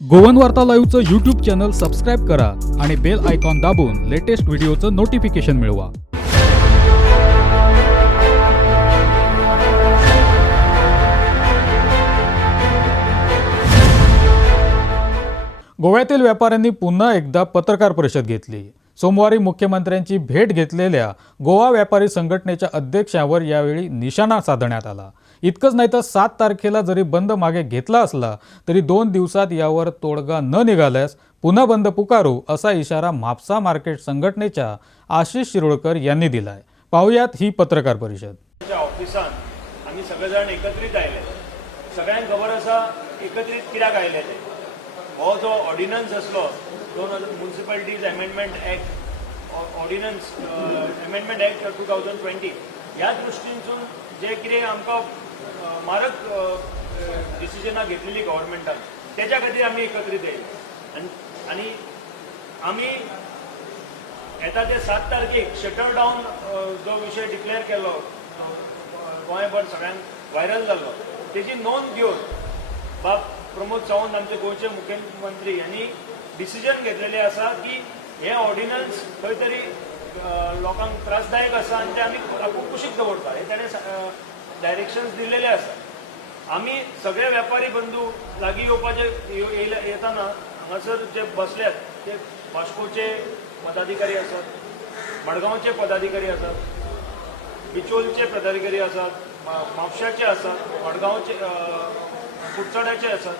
Goan वार्ता लाईव्हचं YouTube channel subscribe करा आणि बेल आयकॉन दाबून लेटेस्ट व्हिडिओचं नोटिफिकेशन मिळवा. गोव्यातील व्यापाऱ्यांनी पुन्हा एकदा पत्रकार परिषद घेतली. सोमवारी मुख्यमंत्र्यांची भेट घेतलेल्या गोवा व्यापारी संघटनेच्या अध्यक्षावर यावेळी निशाणा साधण्यात आला. इतकंच नाही तर 7 तारखेला जरी बंद मागे घेतला असला तरी 2 दिवसात यावर तोडगा न निघाल्यास पुन्हा बंद पुकारू असा इशारा म्हापसा मार्केट संघटनेच्या आशिष शिरोडकर यांनी दिलाय. पाहुयात ही पत्रकार परिषद. ऑफिसात आम्ही सगळेजण एकत्रित आयले. सगळ्यांक खबर आसा एकत्रित कित्याक आयले ते. हो जो ऑर्डिनन्स असलो 2000 municipalities amendment act ordinance amendment act 2020 ह्या दृश्टीनसून जे कितें आमकां मारक डिसिजनां घेतलेली गव्हर्मेंटान त्याच्या खातीर आमी एकत्रित येयले आनी आमी येता ते 7 तारखेक शटर डावन जो विशय डिक्लेअर केलो गोंयभर सगळ्यांक व्हायरल जाल्लो तेजी नोंद घेवन बाब प्रमोद सावंत आमचे गोंयचे मुख्यमंत्री यांनी डिसिजन घेतलेले आसा की हे ऑर्डिनन्स खंय तरी लोकांक त्रासदायक आसा आनी ते आमी आपूण कुशीक दवरता हे ताणें डायरेक्शन्स दिलेले आसा. आमी सगळे वेपारी बंधू लागीं येवपाचे येताना हांगासर जे बसल्यात ते वास्कोचे पदाधिकारी आसात, मडगांवचे पदाधिकारी आसात, बिचोलचे पदाधिकारी आसात, म्हापशाचे आसात, मडगांवचे कुडचड्याचे आसात,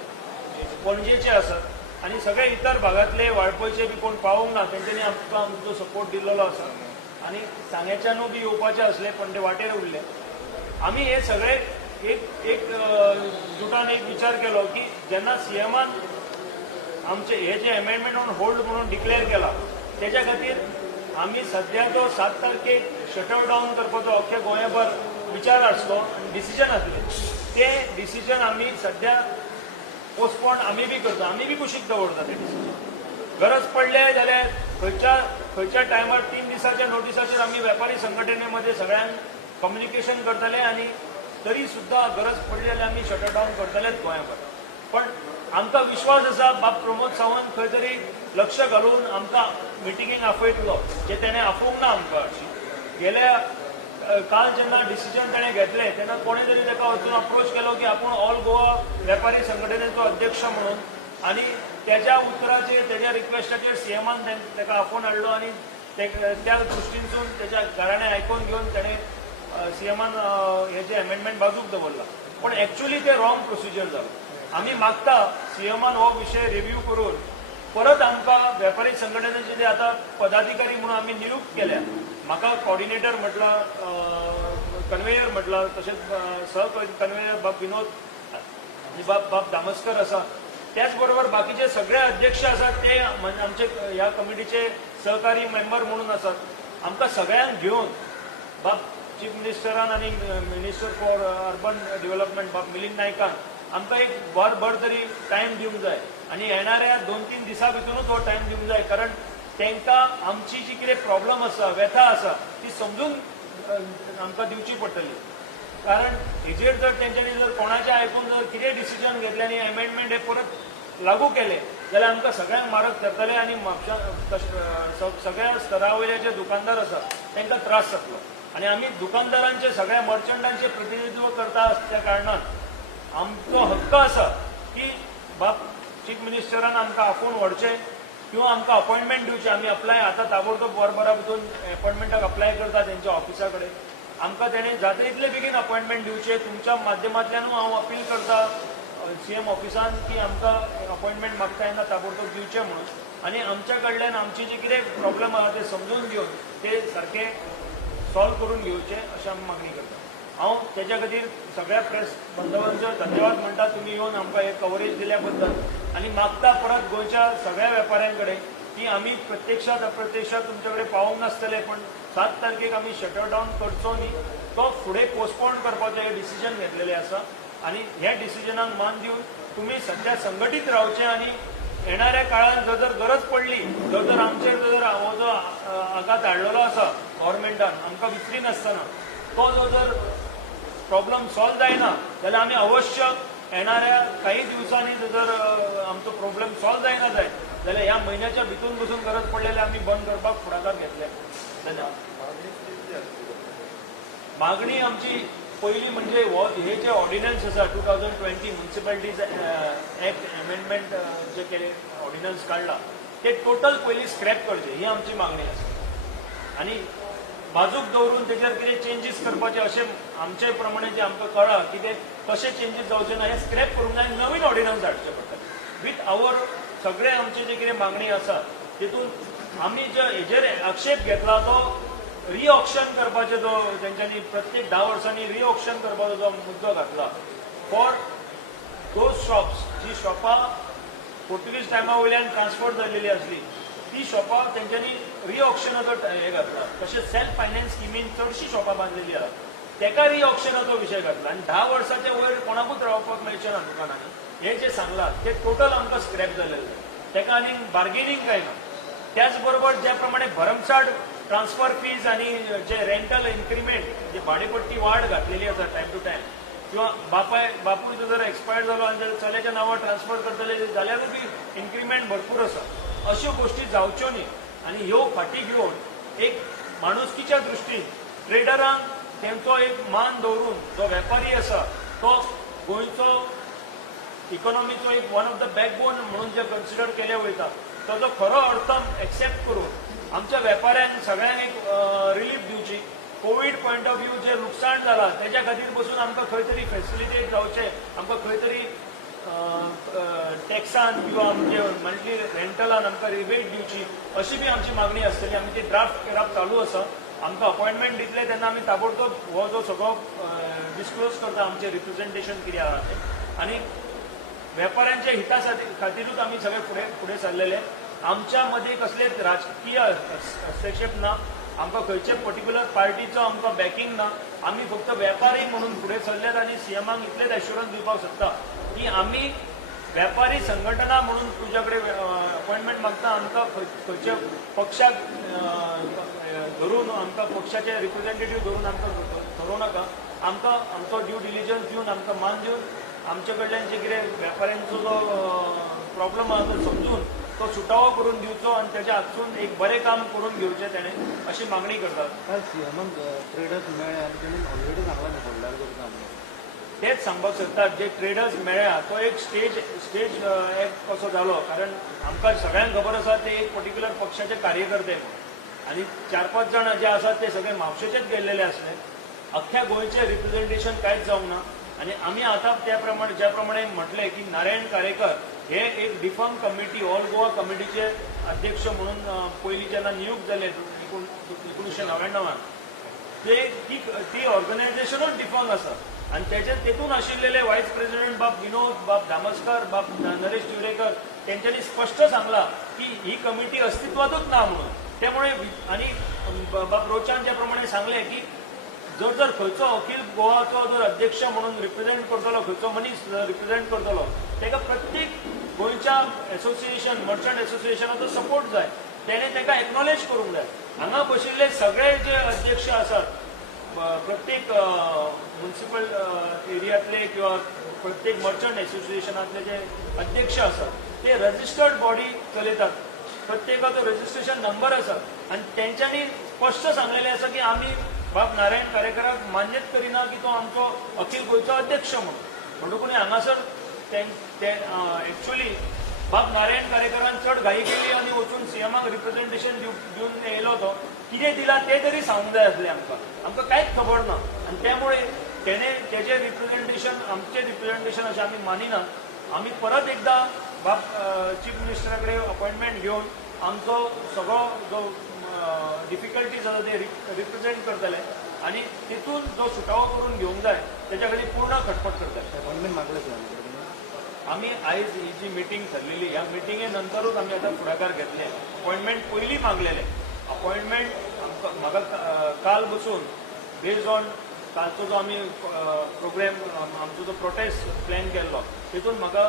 पणजेचे आसात आनी सगळे इतर भागातले वाळपयचे बी कोण पावूंक ना तेंच्यांनी आमकां आमचो सपोर्ट दिल्लो आसा आनी सांग्याच्यानू बी येवपाचे आसले पण ते वाटेर उरले. आमी हे सगळे एक जुटान एक विचार केलो की जेन्ना सीएमान आमचे हे जे अमेंडमेंट ऑन होल्ड म्हणून डिक्लेअर केला त्याच्या खातीर आमी सध्या तो 7 तारखेक शटर डावन करपाचो अख्ख्या गोंयभर विचार आसलो आनी डिसिजन आसले ते डिसिजन आमी सध्या पोस्टपोन आमी बी करता, आमी बी कुशीक दवरता ते डिसिजन. गरज पडले जाल्यार खंयच्या टायमार 3 दिसाच्या नोटिसाचेर आमी वेपारी संघटनेमध्ये सगळ्यांक कम्युनिकेशन करतले आनी तरी सुद्धा गरज पडली जाल्यार आमी शटर डावन करतलेच गोंयभर. पण आमकां विश्वास आसा बाब प्रमोद सावंत खंय तरी लक्ष घालून आमकां मिटिंगेक आफयतलो जे तेणें आफोवंक ना आमकां अशी. गेल्या काल जेन्ना डिसिजन ताणें घेतलें तेन्ना कोणें तरी ताका वचून अप्रोच केलो की आपूण ऑल गोवा वेपारी संघटनेचो अध्यक्ष म्हणून आनी त्याच्या उतराचेर त्याच्या रिक्वेस्टाचेर सीएमान ताका आफोवन हाडलो आनी त्या दृश्टीनसून त्याच्या घराणें आयकून घेवन ताणें सीएमान हे जे अमेंडमेंट बाजूक दवरला. पण एक्चुअली ते रॉंग प्रोसिजर जालो. आमी मागता सीएमान हो विशय रिव्यू करून परत आमकां वेपारी संघटनेचे जे आतां पदाधिकारी म्हणून आमी नियुक्त केल्या म्हाका कॉर्डिनेटर म्हटला, कन्वेयर म्हटला, तशेंच सह कन्वेयर बाब विनोद आनी बाब दामस्कर आसा, त्याच बरोबर बाकीचे सगळे अध्यक्ष आसात ते आमचे ह्या कमिटीचे सहकारी मेंबर म्हणून आसात. आमकां सगळ्यांक घेवन बाब चीफ मिनिस्टरान आनी मिनिस्टर फॉर अर्बन डेव्हलपमेंट बाब मिलिंद नायकान आमकां एक भर तरी टायम दिवंक जाय आनी येणाऱ्या 2-3 दिसां भितरूच हो टायम दिवंक जाय कारण तांकां आमची जी कितें प्रॉब्लम आसा, व्यथा आसा ती समजून आमकां दिवची पडटली. कारण हेजेर जर तेंच्यांनी जर कोणाचें आयकून जर कितें डिसिजन घेतलें आनी अमेंडमेंट हे परत लागू केले जाल्यार आमकां सगळ्यांक मारक धरतले आनी सगळ्या स्तरा वयले जे दुकानदार आसा तांकां त्रास जातलो. आनी आमी दुकानदारांचे सगळ्या मर्चंटांचे प्रतिनिधित्व करता आसल्या कारणान आमचो हक्क आसा की बाब चीफ मिनिस्टरान आमकां आपोवन व्हरचें किंवा आमकां अपॉइंटमेंट दिवचें. आमी अप्लाय आतां ताबडतोब वरभरा भितर अपॉइंटमेंटाक अप्लाय करता तेंच्या ऑफिसा कडेन. आमकां तेणें जाता तितले बेगीन अपॉइंटमेंट दिवचें. तुमच्या माध्यमांतल्यानूय हांव अपील करता सीएम ऑफिसान की आमकां अपॉइंटमेंट मागता तेन्ना ताबडतोब दिवचें म्हणून आनी आमच्या कडल्यान आमची जी कितें प्रॉब्लेम आसा ते समजून घेवन ते सारके सॉल्व करून घेवचे अशी आमी मागणी करता. हांव तेच्या खातीर सगळ्या प्रेस बांधवांचो धन्यवाद म्हणटा तुमी येवन आमकां हे कवरेज दिल्या बद्दल आनी मागता परत गोंयच्या सगळ्या वेपाऱ्यां कडेन की आमी प्रत्यक्षात अप्रत्यक्षात तुमचे कडेन पावूंक नासतले पण 7 तारखेक आमी शटर डावन करचो न्ही, तो फुडें पोस्टपोन करपाचो हे डिसिजन घेतलेलें आसा आनी ह्या डिसिजनाक मान दिवन तुमी सध्या संघटीत रावचें आनी येणाऱ्या काळात जर गरज पडली जर आमचेर जर हो जो आघात हाडलेलो आसा गव्हर्मेंटान आमकां विसरी नासतना तो जर प्रॉब्लेम सॉल्व जायना जाल्यार आमी अवश्य येणाऱ्या काही दिवसांनी जर आमचो प्रॉब्लेम जाल्यार ह्या म्हयन्याच्या भितून बसून गरज पडलेले आमी बंद करपाक फुडाकार घेतले. धन्यवाद. मागणी आमची पहिली म्हणजे हे जे ऑर्डिनन्स आसा 2020 म्युनिसिपॅलिटीज ऍक्ट अमेंडमेंट जे केले ऑर्डिनन्स काढला ते टोटल पयली स्क्रॅप करचे ही आमची मागणी आसा. आनी बाजूक दवरून तेजेर कितें चेंजीस करपाचे अशें आमचे प्रमाणे जे आमकां कळ्ळा की ते कशें चेंजीस जावचे ना हे स्क्रॅप करूंक जाय, नवीन ऑर्डिनन्स हाडचे पडटा वीथ आवर सगळे आमचे जे कितें मागणी आसा तितून आमी जे हेजेर आक्षेप घेतला तो रिऑक्शन करपाचे जो तेंच्यांनी प्रत्येक 10 वर्सांनी रिऑक्शन करपाचो जो मुद्दो घातला फॉर दोज शॉप्स जी शॉपां पोर्तुगीज टायमा वयल्यान ट्रान्सफर जाल्लेली आसली ती शॉपां तेंच्यांनी रिऑक्शनाचो हे घातला. तशेंच सेल्फ फायनान्स स्किमीन चडशीं शॉपां बांदलेली आसा तेका रिऑक्शनाचो विशय घातला आनी 10 वर्सांचे वयर कोणाकूच रावपाक मेळचें ना दुकानांनी हे जे सांगलां ते टोटल आमकां स्क्रॅप जालेलें तेका आनी बार्गेनींग काय ना. त्याच बरोबर ज्या प्रमाणे भरमसाट ट्रान्सफर फीज आणि जे रेंटल इन्क्रिमेंट जे भाडेपट्टी वाढ घातलेली आसा टायम टू टायम किंवा बापूय जर एक्सपायर जालो आनी चल्याच्या नांवार ट्रान्सफर करतले जाल्यारूय बी इन्क्रिमेंट भरपूर आसा. अश्यो गोष्टी जावच्यो न्ही आनी ह्यो फाटी घेवन एक माणुसकीच्या दृश्टीन ट्रेडरांक तेंचो एक मान दवरून जो वेपारी आसा तो गोंयचो इकॉनॉमीचो एक वन ऑफ द बॅकबोन म्हणून जे कन्सिडर केले वयता ताजो खरो अर्थ एक्सेप्ट करून आमच्या वेपाऱ्यांक सगळ्यांक एक रिलीफ दिवची. कोवीड पॉयंट ऑफ व्यू जे लुकसाण जाला तेच्या खातीर पसून आमकां खंय तरी फेसिलिटेट जावचें, आमकां खंय तरी टॅक्सान किंवा आमचे मंथली रेंटलान आमकां रिबेट दिवची अशी बी आमची मागणी आसतली. आमी ती ड्राफ्ट करप चालू आसा. आमकां अपॉयंटमेंट दितले तेन्ना आमी ताबडतोब हो जो सगळो डिस्क्लोज करता आमचें रिप्रेझेंटेशन कितें आहा तें आनी वेपाऱ्यांच्या हिता खातीरूच आमी सगळे फुडें सरलेले. आमच्या मध्ये कसलेच राजकीय हस्तक्षेप ना, आमकां खंयचे पर्टिक्युलर पार्टीचो आमकां बॅकिंग ना. आमी फक्त वेपारी म्हणून फुडें सरल्यात आनी सीएमाक इतलेच एश्युरन्स दिवपाक शकता की आमी वेपारी संघटना म्हणून तुज्या कडेन अपॉयंटमेंट मागता आमकां खंयच्या पक्षाक धरून आमकां पक्षाचे रिप्रेझेंटेटीव धरून आमकां धरूं नाका. आमकां आमचो ड्यू डिलिजन्स दिवन आमकां मान दिवन आमचे कडल्यान जे कितें वेपाऱ्यांचो जो प्रॉब्लम आसा तो समजून तो सुटावो करून दिवचो आनी तेच्या हातसून एक बरें काम करून घेवचें तेणें अशी मागणी करतात. काल सीएमाक ट्रेडर्स मेळ्ळे आनी तेणी ऑलरेडी सांगला न्ही फुडल्यार करता आमी तेच सांगपाक सोदतात जे ट्रेडर्स मेळ्ळ्या तो एक स्टेज एक कसो जालो कारण आमकां सगळ्यांक खबर आसा ते एक पर्टिक्युलर पक्षाचे कार्यकर्ते आनी 4-5 जाण जे आसात ते सगळे म्हापशेचेच गेल्लेले आसले. अख्ख्या गोंयचे रिप्रेझेंटेशन कांयच जावंक ना आनी आमी आतां ज्या प्रमाणे म्हटलें की नारायण कारेकर हे एक डिफंक कमिटी ऑल गोवा कमिटीचे अध्यक्ष म्हणून पयलीं जेन्ना नियुक्त जाले 1999 ती ऑर्गनायझेशनूच डिफंक आसा आनी तेतून आशिल्लेले व्हायस प्रेसिडेंट बाब विनोद, बाब धामस्कर, बाब नरेश तिवरेकर तेंच्यांनी स्पश्ट सांगला की ही कमिटी अस्तित्वातूच ना म्हणून. त्यामुळे आनी बाब रोचान ज्या प्रमाणे सांगले की जर खंयचो अखिल गोवाचो जर अध्यक्ष म्हणून रिप्रेझेंट करतलो खंयचो मनीस रिप्रेझेंट करतलो तेका प्रत्येक गोंयच्या एसोसिएशन मर्चंट एसोसिएशनाचो सपोर्ट जाय. तेणें तेका एक्नॉलेज करूंक जाय. हांगा बशिल्ले सगळे जे अध्यक्ष आसात प्रत्येक म्युनिसिपल एरियांतले किंवा प्रत्येक मर्चंट एसोसिएशनांतले जे अध्यक्ष आसात ते रजिस्टर्ड बॉडी चलयतात. प्रत्येकाचो रजिस्ट्रेशन नंबर आसा आनी तेंच्यांनी स्पश्ट सांगलेलें आसा की आमी बाब नारायण कारेकराक मान्यच करिना की तो आमचो अखिल गोंयचो अध्यक्ष म्हणटकूच हांगासर एक्चुअली बाब नारायण कारेकरान चड घाई केली आनी वचून सीएमाक रिप्रेझेंटेशन दिवन येयलो तो कितें दिला ते तरी सांगूंक जाय आसलें आमकां कांयच खबर ना आनी त्यामुळे तेजें रिप्रेझेंटेशन आमचें रिप्रेझेंटेशन अशें आमी मानिना. आमी परत एकदां बाब चीफ मिनिस्टरा कडेन अपॉयंटमेंट घेवन आमचो सगळो जो डिफिकल्टीज आसा ते रिप्रेझेंट करतले आनी तितून जो सुटावो करून घेवंक जाय तेच्या खातीर पूर्ण खटपट करतले. अपॉयंटमेंट मागले आमी आयज ही जी मिटींग थरलेली ह्या मिटिंगे नंतरूच आमी आतां फुडाकार घेतले. अपॉयंटमेंट पयलीं मागलेले अपॉयंटमेंट म्हाका काल बसून बेज्ड ऑन कालचो जो आमी प्रोग्राम आमचो जो प्रोटेस्ट प्लॅन केल्लो तितून म्हाका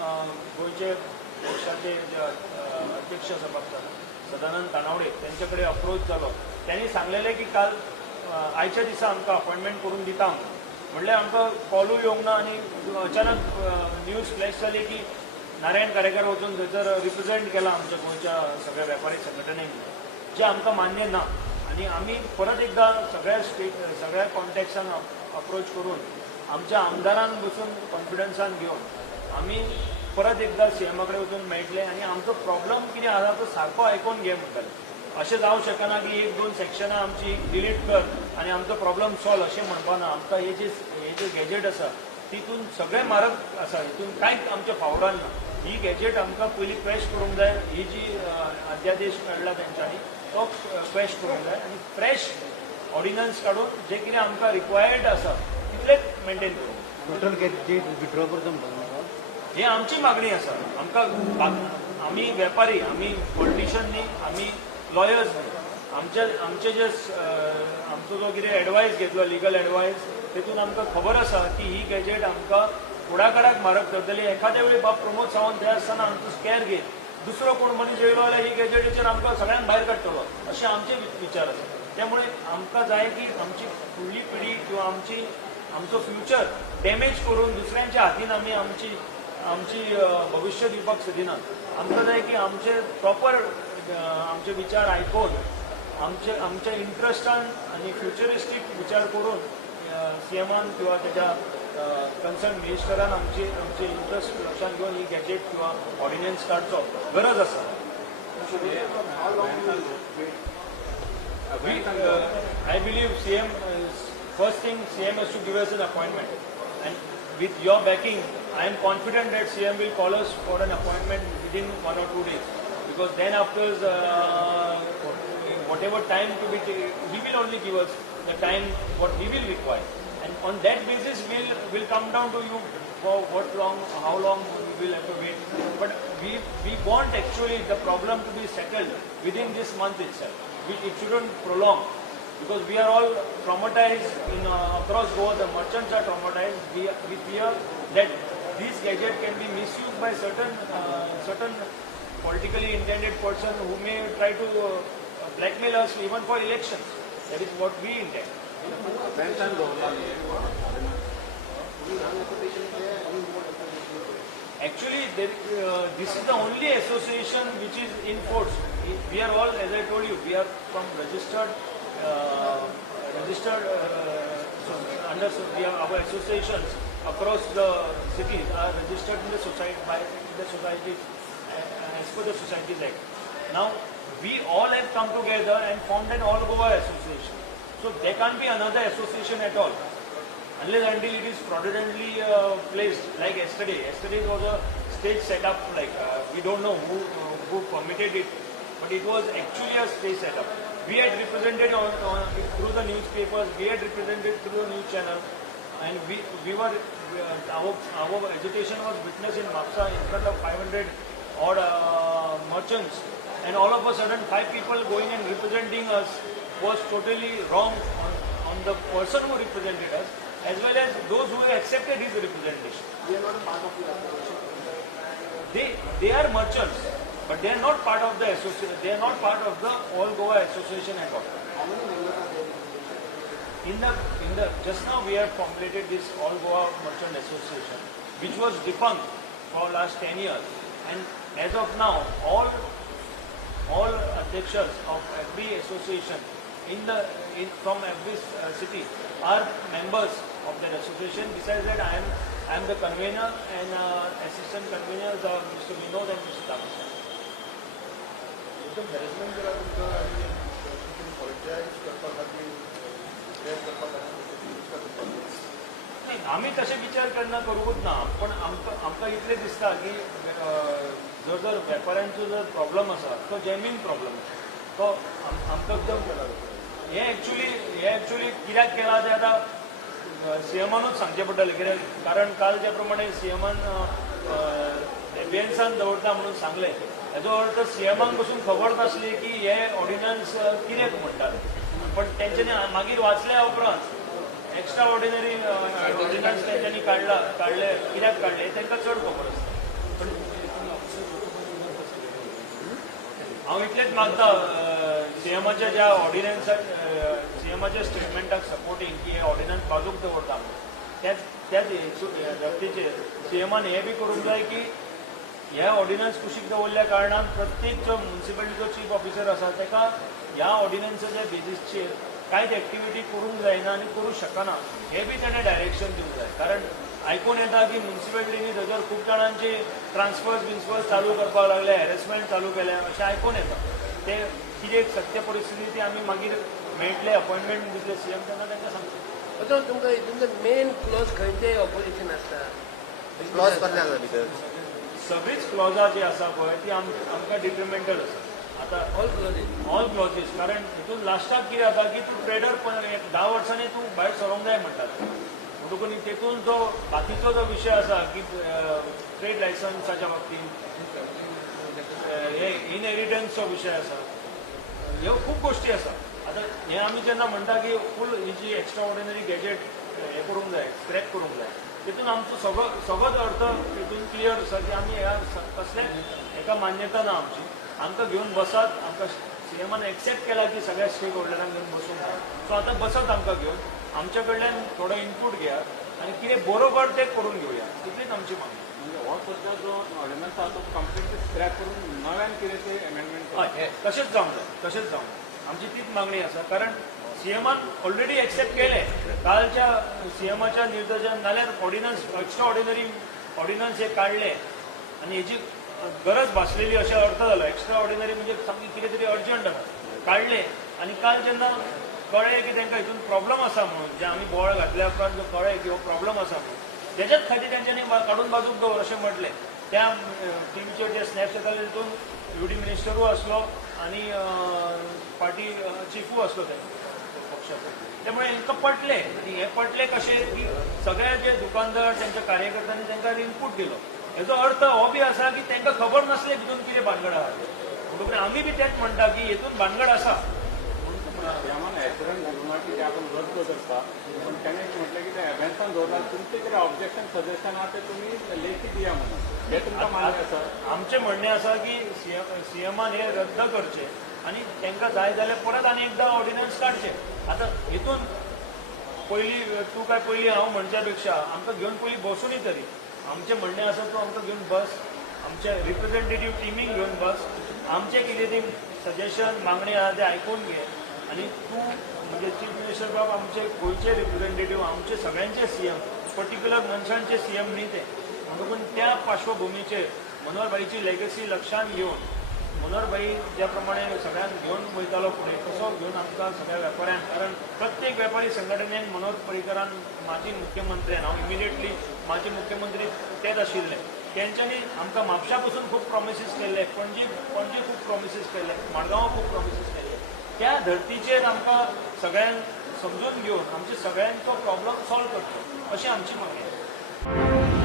गोंयचे पक्षाचे जे अध्यक्ष आसा पक्षाचे सदानंद तानावडे तेंचे कडेन अप्रोच जालो. त्यांनी सांगलेले की काल आयच्या दिसा आमकां अपॉयंटमेंट करून दिता म्हणल्यार आमकां कॉलूय येवंक ना आनी अचानक न्यूज फ्लॅश जाली की नारायण कारेकर वचून थंयसर रिप्रेझेंट केला आमच्या गोंयच्या सगळ्या वेपारी संघटनेक जे आमकां मान्य ना आणि आमी परत एकदा सगळ्या कॉन्टॅक्ट्सान अप्रोच करून आमच्या आमदारांक बसून कॉन्फिडन्सान घेवन आमी परत एकदा सीएमा कडेन वचून मेळटले आणि आमचो प्रॉब्लम कितें आसा तो सारको आयकून घे म्हणटाले. अशें जावंक शकना की 1-2 सेक्शनां आमची डिलीट कर आनी आमचो प्रॉब्लम सॉल्व अशें म्हणपाना. आमकां हे जे गॅजेट आसा तितून सगळे मारक आसा, हितून कांयच आमच्या फावरान ना. ही गॅजेट आमकां पयलीं क्रॅश करूंक जाय. ही जी अध्यादेश काडला तेंच्यांनी तो क्रॅश करूंक जाय आनी फ्रेश ऑर्डिनन्स काडून जे कितें आमकां रिक्वायर्ड आसा तितलेच मेंटेन करूंक. टोटल गॅजेट विथड्रॉ करता म्हणटा हे आमची मागणी आसा. आमकां आमी वेपारी, आमी पॉलिटिशियन न्ही, आमी लॉयर्स न्ही. आमचे जे आमचो जो कितें एडवायस घेतलो लिगल एडवायस तेतून आमकां खबर आसा की ही गॅजेट आमकां फुडाकाराक मारक करतली. एखाद्या वेळी बाब प्रमोद सावंत थंय आसतना आमचो स्कॅर घेत दुसरो कोण मनीस येयलो जाल्यार ही गॅजेटीचेर आमकां सगळ्यांक भायर काडटलो अशे आमचे विचार आसा. त्यामुळे आमकां जाय की आमची फुडली पिढी किंवा आमचो फ्युचर डॅमेज करून दुसऱ्यांच्या हातीन आमी आमची भविष्य दिवपाक सोदिनात. आमकां जाय की आमचे प्रॉपर आमचे विचार आयकून आमच्या इंट्रस्टान आनी फ्युचरिस्टीक विचार करून सीएमान किंवा त्याच्या कन्सर्न मिनिस्टरान आमचे इंट्रस्ट लक्षात घेऊन ही गॅजेट किंवा ऑर्डिनन्स काडचो गरज आसा. I believe first thing CM has to give us an appointment, and with your backing I am confident that CM will call us for an appointment within 1 or 2 days, because then after whatever time to be he will only give us the time what we will require, and on that basis we'll come down to you for how long we will have to wait. But we want actually the problem to be settled within this month itself. It shouldn't prolong, because we are all traumatized across Goa. The merchants are traumatized. We fear that this gadget can be misused by certain politically intended person who may try to blackmail us even for elections. That is what we intend. Actually, this is the only association which is in force. We are all, as I told you, we are from registered under our associations across the cities are registered in the society by the societies as per the Societies Act. Now, we all have come together and formed an All Goa Association. So there can't be another association at all, unless until it is fraudulently placed. Like yesterday was a stage setup. We don't know who permitted it, but it was actually a stage setup. We had represented through the newspapers. We had represented through the news channel, and we were our agitation was witnessed in Mapsa in front of 500 odd merchants, and all of a sudden 5 people going and representing us was totally wrong on the person who represented us, as well as those who accepted his representation. They are not a part of the association. They are merchants, but they are not part of the association. They are not part of the All Goa Association at all. How many members are there? In the just now we have formulated this All Goa Merchant Association, which was defunct for last 10 years, and as of now all adhikshas of every association from every city are members of that association. Besides that, I am the convener, and assistant conveners are Mr. Vinod and Mr. Tamas. नाही, आम्ही तसे विचार करणं करूच ना, पण आमकां इतलें दिसता की जर वेपाऱ्यांचो जर प्रॉब्लम आसा तो जेन्युइन प्रॉब्लम तो आमकां हे एक्चुअली कित्याक केला ते आतां सीएमानूच सांगचें पडटलें. कित्याक कारण काल ज्या प्रमाणे सीएमान एबियन्सान दवरता म्हणून सांगलें, हेजो अर्थ सीएमाक बसून खबर नासली की हे ऑर्डिनन्स कित्याक म्हणटात, पण तेंच्यांनी मागीर वाचल्या उपरांत एक्स्ट्रा ऑर्डिनरी ऑर्डिनन्स तेंच्यांनी काडले कित्याक काडले तांकां चड खबर आसता. पण हांव इतलेंच मागता सीएमाच्या ज्या ऑर्डिनन्साक सीएमाच्या स्टेटमेंटाक सपोर्टींग की हे ऑर्डिनन्स बाजूक दवरता त्याच धर्तीचेर सीएमान हें बी करूंक जाय की ह्या ऑर्डिनन्स कुशीक दवरल्या कारणान प्रत्येक जो म्युन्सिपालिटीचो चीफ ऑफिसर आसा ताका ह्या ऑर्डिनन्साच्या बेजीसचेर कांयच एक्टिविटी करूंक जायना आनी करूंक शकना हे बी ताणें डायरेक्शन दिवंक जाय. कारण आयकून येता की म्युन्सिपालिटीनी थंयसर खूब जाणांचे ट्रान्सफर्स चालू करपाक लागले, हॅरेसमेंट चालू केलें अशें आयकून येता. ते कितें सत्य परिस्थिती ती आमी मागीर मेळटले अपॉयंटमेंट दितले सीएम तेन्ना तांकां सांगतले. तो तुमकां तुमचो मेन क्लोज खंयचे ऑपोजिशन आसता क्लॉज कसले आसा भितर सगळीच क्लॉजां जी आसा पळय ती आमकां डिट्रिमेंटल आसा. आतां ऑल क्लॉजीस कारण हितून लास्टाक कितें जाता की तूं ट्रेडर 10 वर्सांनी तूं भायर सरोंक जाय म्हणटात. म्हणटकूच तेतून जो बाकीचो जो विशय आसा की ट्रेड लायसन्साच्या बाबतींत हे इनहेरिटन्सचो विशय आसा ह्यो खूब गोश्टी आसा. आतां हें आमी जेन्ना म्हणटा की फूल ही जी एक्स्ट्रा ऑर्डिनरी गॅजेट हें करूंक जाय, स्क्रॅप करूंक जाय, तितून आमचो सगळोच अर्थ तितून क्लियर आसा की आमी ह्या कसलेंच हेका मान्यता ना आमची. आमकां घेवन बसात, आमकां सीएमान एक्सेप्ट केला की सगळ्या स्टेक होल्डरांक घेवन बसूंक जाय. सो आतां बसत आमकां घेवन आमचे कडल्यान थोडो इनपूट घेयात आनी कितें बरोबर तें करून घेवया, तितलीच आमची मागणी. म्हणजे हो सध्या जो ऑर्डिनन्स आसा तो कम्प्लिटली स्क्रॅप करून नव्यान कितें ते एमेंडमेंट हय तशेंच जावंक जाय, तशेंच जावंक जाय. आमची तीच मागणी आसा. कारण सीएमान ऑलरेडी एक्सेप्ट केले कालच्या सीएमाच्या निर्देशान, नाल्यार ऑर्डिनन्स एक्स्ट्रा ऑर्डिनरी ऑर्डिनन्स हे काडले आनी हेची गरज भासलेली अशें अर्थ जालो. एक्स्ट्रा ऑर्डिनरी म्हणजे सामकी कितें तरी अर्जंट काडले आनी काल जेन्ना कळ्ळें की तांकां हितून प्रॉब्लम आसा म्हणून, जे आमी बोवाळ घातल्या उपरांत जो कळ्ळें की हो प्रॉब्लम आसा म्हणून, तेच्याच खातीर तेंच्यांनी काडून बाजूक दवर अशें म्हटलें. त्या टीव्हीचेर जे स्नॅप्स येताले तितून युडी मिनिस्टरूय आसलो आनी पार्टी चिफूय आसलो त्या पक्षाचो. त्यामुळे हांकां पटलें आनी हें पटलें कशें की सगळे जे दुकानदार तेंच्या कार्यकर्त्यांनी तांकां इनपूट दिलो. हेजो अर्थ हो बी आसा की तांकां खबर नासलें भितून कितें भानगड आहा. म्हणटकूच आमी बी तेंच म्हणटा की हेतून भानगड आसा. ह्यामान ॲक्सिडंट घडून की आपण रद्द करता पण त्याने म्हटलं की ते एव्हन्सान दवरतात तुमचे कितें ऑब्जेक्शन सजेशन आहा ते तुम्ही लेखी दिया म्हणून हे तुमकां मान्य आसा. आमचें म्हणणें आसा की सीएमान हे रद्द करचे आनी तांकां जाय जाल्यार परत आनी एकदां ऑर्डिनन्स काडचे. आतां हितून पयलीं तूं काय पयलीं हांव म्हणच्या पेक्षा आमकां घेवन पयलीं बसूनी तरी आमचें म्हणणें आसा तूं आमकां घेवन बस, आमच्या रिप्रेझेंटेटीव टिमीक घेवन बस, आमचें कितें ती सजेशन मागणी आहा ते आयकून घे आनी तूं म्हणजे चीफ मिनिस्टर बाब आमचे गोंयचे रिप्रेझेंटेटीव, आमचे सगळ्यांचे सीएम, पर्टिक्युलर मनशांचे सीएम न्ही ते. म्हणटकूच त्या पार्श्वभुमीचेर मनोहरभाईची लेगसी लक्षांत घेवन मनोहरभाई ज्या प्रमाणे सगळ्यांक घेवन वयतालो फुडें तसो घेवन आमकां सगळ्या वेपाऱ्यांक, कारण प्रत्येक वेपारी संघटनेन मनोहर पर्रीकरान माजी मुख्यमंत्र्यान, हांव इमिडिएटली माजी मुख्यमंत्री तेच आशिल्ले, तेंच्यांनी आमकां म्हापशा पसून खूब प्रॉमिसीस केल्ले, पणजी खूब प्रॉमिसीस केल्ले, मडगांवां खूब प्रॉमिसीस केल्ले. त्या धर्तीचेर आमकां सगळ्यांक समजून घेवन आमच्या सगळ्यांचो प्रॉब्लम सॉल्व करचो अशी आमची मागणी.